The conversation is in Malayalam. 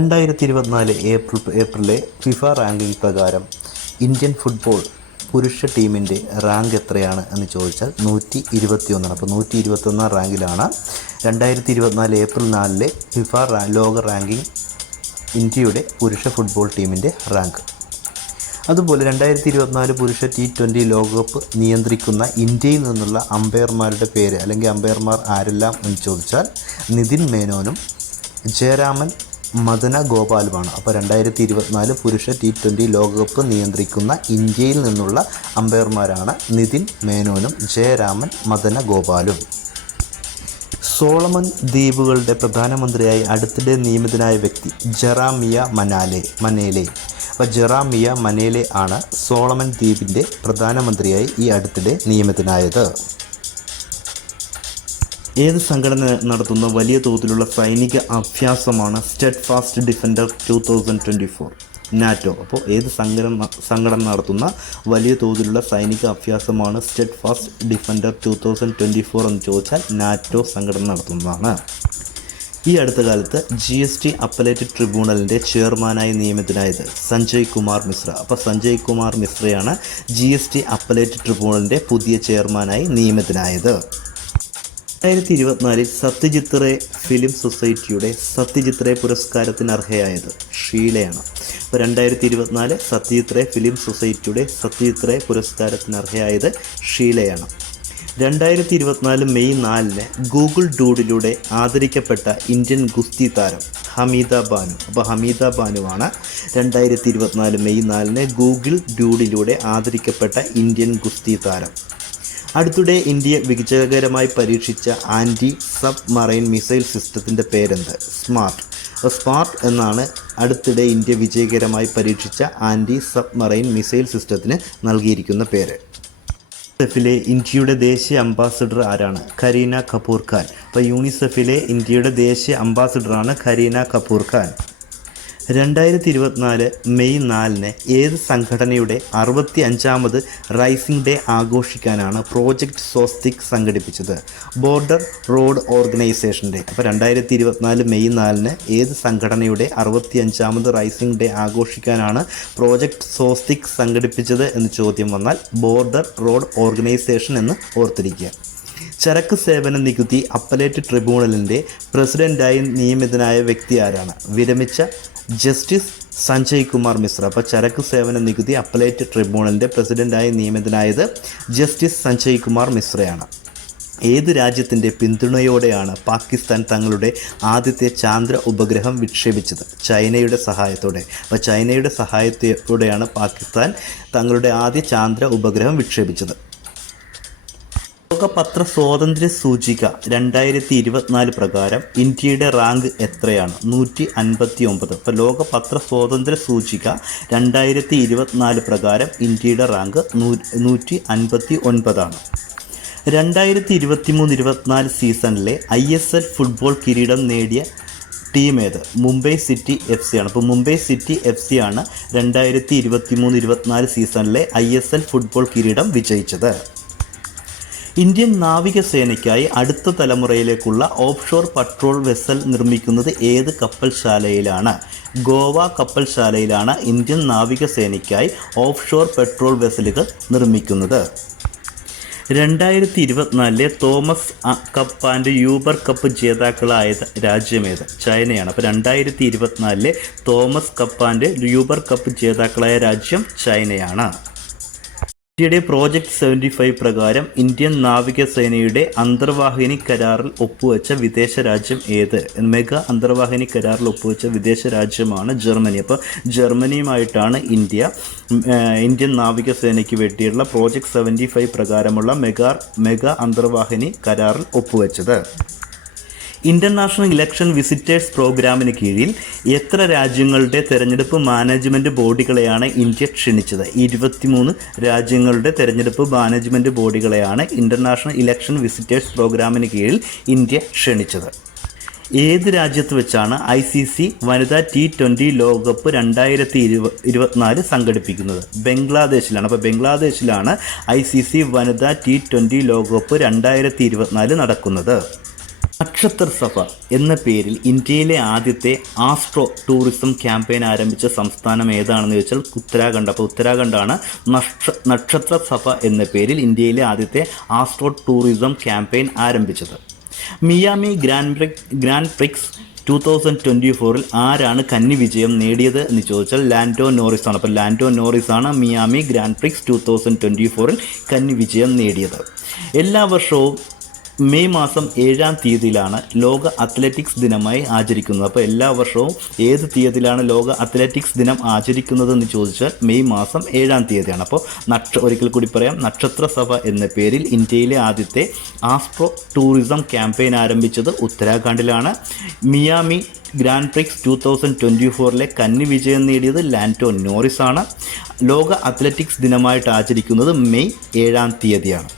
2024 ഏപ്രിലെ ഫിഫ റാങ്കിംഗ് പ്രകാരം ഇന്ത്യൻ ഫുട്ബോൾ പുരുഷ ടീമിൻ്റെ റാങ്ക് എത്രയാണ് എന്ന് ചോദിച്ചാൽ 121. അപ്പോൾ 121 റാങ്കിലാണ് 2024 ഏപ്രിൽ 4 ഫിഫ ലോക റാങ്കിംഗ് ഇന്ത്യയുടെ പുരുഷ ഫുട്ബോൾ ടീമിൻ്റെ റാങ്ക്. അതുപോലെ 2024 പുരുഷ T20 ലോകകപ്പ് നിയന്ത്രിക്കുന്ന ഇന്ത്യയിൽ നിന്നുള്ള അമ്പയർമാരുടെ പേര് അല്ലെങ്കിൽ അമ്പയർമാർ ആരെല്ലാം എന്ന് ചോദിച്ചാൽ നിതിൻ മേനോനും ജയരാമൻ മദന ഗോപാലുമാണ്. അപ്പോൾ 2024 പുരുഷ T20 ലോകകപ്പ് നിയന്ത്രിക്കുന്ന ഇന്ത്യയിൽ നിന്നുള്ള അമ്പയർമാരാണ് നിതിൻ മേനോനും ജയരാമൻ മദന ഗോപാലും. സോളമൻ ദ്വീപുകളുടെ പ്രധാനമന്ത്രിയായി അടുത്തിടെ നിയമിതനായ വ്യക്തി ജെറമിയ മനേലെ. അപ്പോൾ ജെറമിയ മനേലെ ആണ് സോളമൻ ദ്വീപിൻ്റെ പ്രധാനമന്ത്രിയായി ഈ അടുത്തിടെ നിയമിതനായത്. ഏത് സംഘടന നടത്തുന്ന വലിയ തോതിലുള്ള സൈനിക അഭ്യാസമാണ് സ്റ്റെഡ്ഫാസ്റ്റ് ഡിഫൻഡർ 2024? നാറ്റോ. അപ്പോൾ ഏത് സംഘടന നടത്തുന്ന വലിയ തോതിലുള്ള സൈനിക അഭ്യാസമാണ് സ്റ്റെഡ്ഫാസ്റ്റ് ഡിഫൻഡർ 2024 എന്ന് ചോദിച്ചാൽ നാറ്റോ സംഘടന നടത്തുന്നതാണ്. ഈ അടുത്ത കാലത്ത് GST അപ്പലേറ്റ് ട്രിബ്യൂണലിൻ്റെ ചെയർമാനായി നിയമിതനായത് സഞ്ജയ് കുമാർ മിശ്ര. അപ്പോൾ സഞ്ജയ് കുമാർ മിശ്രയാണ് GST അപ്പലേറ്റ് ട്രിബ്യൂണലിൻ്റെ പുതിയ ചെയർമാനായി നിയമിതനായത്. 2024 സത്യജിത് റേ ഫിലിം സൊസൈറ്റിയുടെ സത്യജിത് റേ പുരസ്കാരത്തിന് അർഹയായത് ഷീലയാണ്. അപ്പോൾ 2024 സത്യജിത് റേ ഫിലിം സൊസൈറ്റിയുടെ സത്യജിത് റേ പുരസ്കാരത്തിന് അർഹയായത് ഷീലയാണ്. 2024 മെയ് 4 ഗൂഗിൾ ഡൂഡിലൂടെ ആദരിക്കപ്പെട്ട ഇന്ത്യൻ ഗുസ്തി താരം ഹമീദ ബാനു. അപ്പോൾ ഹമീദ ബാനുവാണ് 2024 മെയ് 4 ഗൂഗിൾ ഡൂഡിലൂടെ ആദരിക്കപ്പെട്ട ഇന്ത്യൻ ഗുസ്തി താരം. അടുത്തിടെ ഇന്ത്യ വിജയകരമായി പരീക്ഷിച്ച ആൻറ്റി സബ് മറൈൻ മിസൈൽ സിസ്റ്റത്തിൻ്റെ പേരെന്ത്? സ്മാർട്ട് എന്നാണ് അടുത്തിടെ ഇന്ത്യ വിജയകരമായി പരീക്ഷിച്ച ആൻറ്റി സബ് മറൈൻ മിസൈൽ സിസ്റ്റത്തിന് നൽകിയിരിക്കുന്ന പേര്. യൂണിസെഫിലെ ഇന്ത്യയുടെ ദേശീയ അംബാസിഡർ ആരാണ്? കരീന കപൂർ ഖാൻ. അപ്പോൾ യൂണിസെഫിലെ ഇന്ത്യയുടെ ദേശീയ അംബാസിഡറാണ് കരീന കപൂർ ഖാൻ. 2024 മെയ് 4 ഏത് സംഘടനയുടെ 65ാമത് റൈസിംഗ് ഡേ ആഘോഷിക്കാനാണ് പ്രോജക്റ്റ് സ്വസ്തിക് സംഘടിപ്പിച്ചത്? ബോർഡർ റോഡ് ഓർഗനൈസേഷൻ്റെ. അപ്പോൾ 2024 മെയ് 4 ഏത് സംഘടനയുടെ 65ാമത് റൈസിംഗ് ഡേ ആഘോഷിക്കാനാണ് പ്രോജക്റ്റ് സ്വസ്തിക് സംഘടിപ്പിച്ചത് എന്ന് ചോദ്യം വന്നാൽ ബോർഡർ റോഡ് ഓർഗനൈസേഷൻ എന്ന് ഓർത്തിരിക്കുക. ചരക്ക് സേവന നികുതി അപ്പലേറ്റ് ട്രിബ്യൂണലിൻ്റെ പ്രസിഡൻ്റായി നിയമിതനായ വ്യക്തി ആരാണ്? വിരമിച്ച ജസ്റ്റിസ് സഞ്ജയ് കുമാർ മിശ്ര. അപ്പോൾ ചരക്ക് സേവന നികുതി അപ്പലേറ്റ് ട്രിബ്യൂണലിൻ്റെ പ്രസിഡൻ്റായി നിയമിതനായത് ജസ്റ്റിസ് സഞ്ജയ് കുമാർ മിശ്രയാണ്. ഏത് രാജ്യത്തിൻ്റെ പിന്തുണയോടെയാണ് പാകിസ്ഥാൻ തങ്ങളുടെ ആദ്യത്തെ ചാന്ദ്ര ഉപഗ്രഹം വിക്ഷേപിച്ചത്? ചൈനയുടെ സഹായത്തോടെ. അപ്പോൾ ചൈനയുടെ സഹായത്തോടെയാണ് പാകിസ്ഥാൻ തങ്ങളുടെ ആദ്യ ചാന്ദ്ര ഉപഗ്രഹം വിക്ഷേപിച്ചത്. ലോകപത്ര സ്വാതന്ത്ര്യ സൂചിക 2024 പ്രകാരം ഇന്ത്യയുടെ റാങ്ക് എത്രയാണ്? 159. അപ്പോൾ ലോകപത്ര സ്വാതന്ത്ര്യ സൂചിക 2024 പ്രകാരം ഇന്ത്യയുടെ റാങ്ക് 159 ആണ്. 2023-24 സീസണിലെ ISL ഫുട്ബോൾ കിരീടം നേടിയ ടീം ഏത്? മുംബൈ സിറ്റി FC ആണ്. അപ്പോൾ മുംബൈ സിറ്റി FC ആണ് 2023-24 സീസണിലെ ISL ഫുട്ബോൾ കിരീടം വിജയിച്ചത്. ഇന്ത്യൻ നാവികസേനയ്ക്കായി അടുത്ത തലമുറയിലേക്കുള്ള ഓഫ്ഷോർ പട്രോൾ വെസൽ നിർമ്മിക്കുന്നത് ഏത് കപ്പൽശാലയിലാണ്? ഗോവ കപ്പൽശാലയിലാണ് ഇന്ത്യൻ നാവികസേനയ്ക്കായി ഓഫ്ഷോർ പെട്രോൾ വെസലുകൾ നിർമ്മിക്കുന്നത്. 2024 Thomas cup and Uber cup ജേതാക്കളായ രാജ്യമേത്? ചൈനയാണ്. അപ്പോൾ 2024 Thomas cup and Uber cup ജേതാക്കളായ രാജ്യം ചൈനയാണ്. ഇന്ത്യയുടെ പ്രോജക്റ്റ് 75 പ്രകാരം ഇന്ത്യൻ നാവികസേനയുടെ അന്തർവാഹിനി കരാറിൽ ഒപ്പുവെച്ച വിദേശ രാജ്യം ഏത്? മെഗാ അന്തർവാഹിനി കരാറിൽ ഒപ്പുവെച്ച വിദേശ രാജ്യമാണ് ജർമ്മനി. അപ്പോൾ ജർമ്മനിയുമായിട്ടാണ് ഇന്ത്യൻ നാവികസേനയ്ക്ക് വേണ്ടിയുള്ള പ്രോജക്റ്റ് 75 പ്രകാരമുള്ള മെഗാ അന്തർവാഹിനി കരാറിൽ ഒപ്പുവെച്ചത്. ഇൻ്റർനാഷണൽ ഇലക്ഷൻ വിസിറ്റേഴ്സ് പ്രോഗ്രാമിന് കീഴിൽ എത്ര രാജ്യങ്ങളുടെ തെരഞ്ഞെടുപ്പ് മാനേജ്മെൻറ്റ് ബോഡികളെയാണ് ഇന്ത്യ ക്ഷണിച്ചത്? 23 രാജ്യങ്ങളുടെ തെരഞ്ഞെടുപ്പ് മാനേജ്മെൻറ്റ് ബോഡികളെയാണ് ഇൻ്റർനാഷണൽ ഇലക്ഷൻ വിസിറ്റേഴ്സ് പ്രോഗ്രാമിന് കീഴിൽ ഇന്ത്യ ക്ഷണിച്ചത്. ഏത് രാജ്യത്ത് വെച്ചാണ് ICC വനിതാ T20 ലോകകപ്പ് 2024 സംഘടിപ്പിക്കുന്നത്? ബംഗ്ലാദേശിലാണ്. അപ്പോൾ ബംഗ്ലാദേശിലാണ് ICC വനിതാ T20 ലോകകപ്പ് 2024 നടക്കുന്നത്. നക്ഷത്ര സഭ എന്ന പേരിൽ ഇന്ത്യയിലെ ആദ്യത്തെ ആസ്ട്രോ ടൂറിസം ക്യാമ്പയിൻ ആരംഭിച്ച സംസ്ഥാനം ഏതാണെന്ന് ചോദിച്ചാൽ ഉത്തരാഖണ്ഡ്. അപ്പോൾ ഉത്തരാഖണ്ഡാണ് നക്ഷത്ര സഭ എന്ന പേരിൽ ഇന്ത്യയിലെ ആദ്യത്തെ ആസ്ട്രോ ടൂറിസം ക്യാമ്പയിൻ ആരംഭിച്ചത്. മിയാമി ഗ്രാൻഡ് പ്രിക്സ് 2024 ആരാണ് കന്നി വിജയം നേടിയത് എന്ന് ചോദിച്ചാൽ ലാൻഡോ നോറിസ് ആണ്. അപ്പോൾ ലാൻഡോ നോറിസ് ആണ് മിയാമി ഗ്രാൻഡ് പ്രിക്സ് 2024 കന്നി വിജയം നേടിയത്. എല്ലാ വർഷവും മെയ് മാസം 7-ാം തീയതിയിലാണ് ലോക അത്ലറ്റിക്സ് ദിനമായി ആചരിക്കുന്നത്. അപ്പോൾ എല്ലാ വർഷവും ഏത് തീയതിയിലാണ് ലോക അത്ലറ്റിക്സ് ദിനം ആചരിക്കുന്നതെന്ന് ചോദിച്ചാൽ മെയ് മാസം 7-ാം തീയതിയാണ്. അപ്പോൾ ഒരിക്കൽ കൂടി പറയാം, നക്ഷത്ര സഭ എന്ന പേരിൽ ഇന്ത്യയിലെ ആദ്യത്തെ ആസ്ട്രോ ടൂറിസം ക്യാമ്പയിൻ ആരംഭിച്ചത് ഉത്തരാഖണ്ഡിലാണ്. മിയാമി ഗ്രാൻഡ് പ്രിക്സ് 2024 കന്നി വിജയം നേടിയത് ലാൻഡോ നോറിസ് ആണ്. ലോക അത്ലറ്റിക്സ് ദിനമായിട്ട് ആചരിക്കുന്നത് മെയ് 7-ാം തീയതിയാണ്.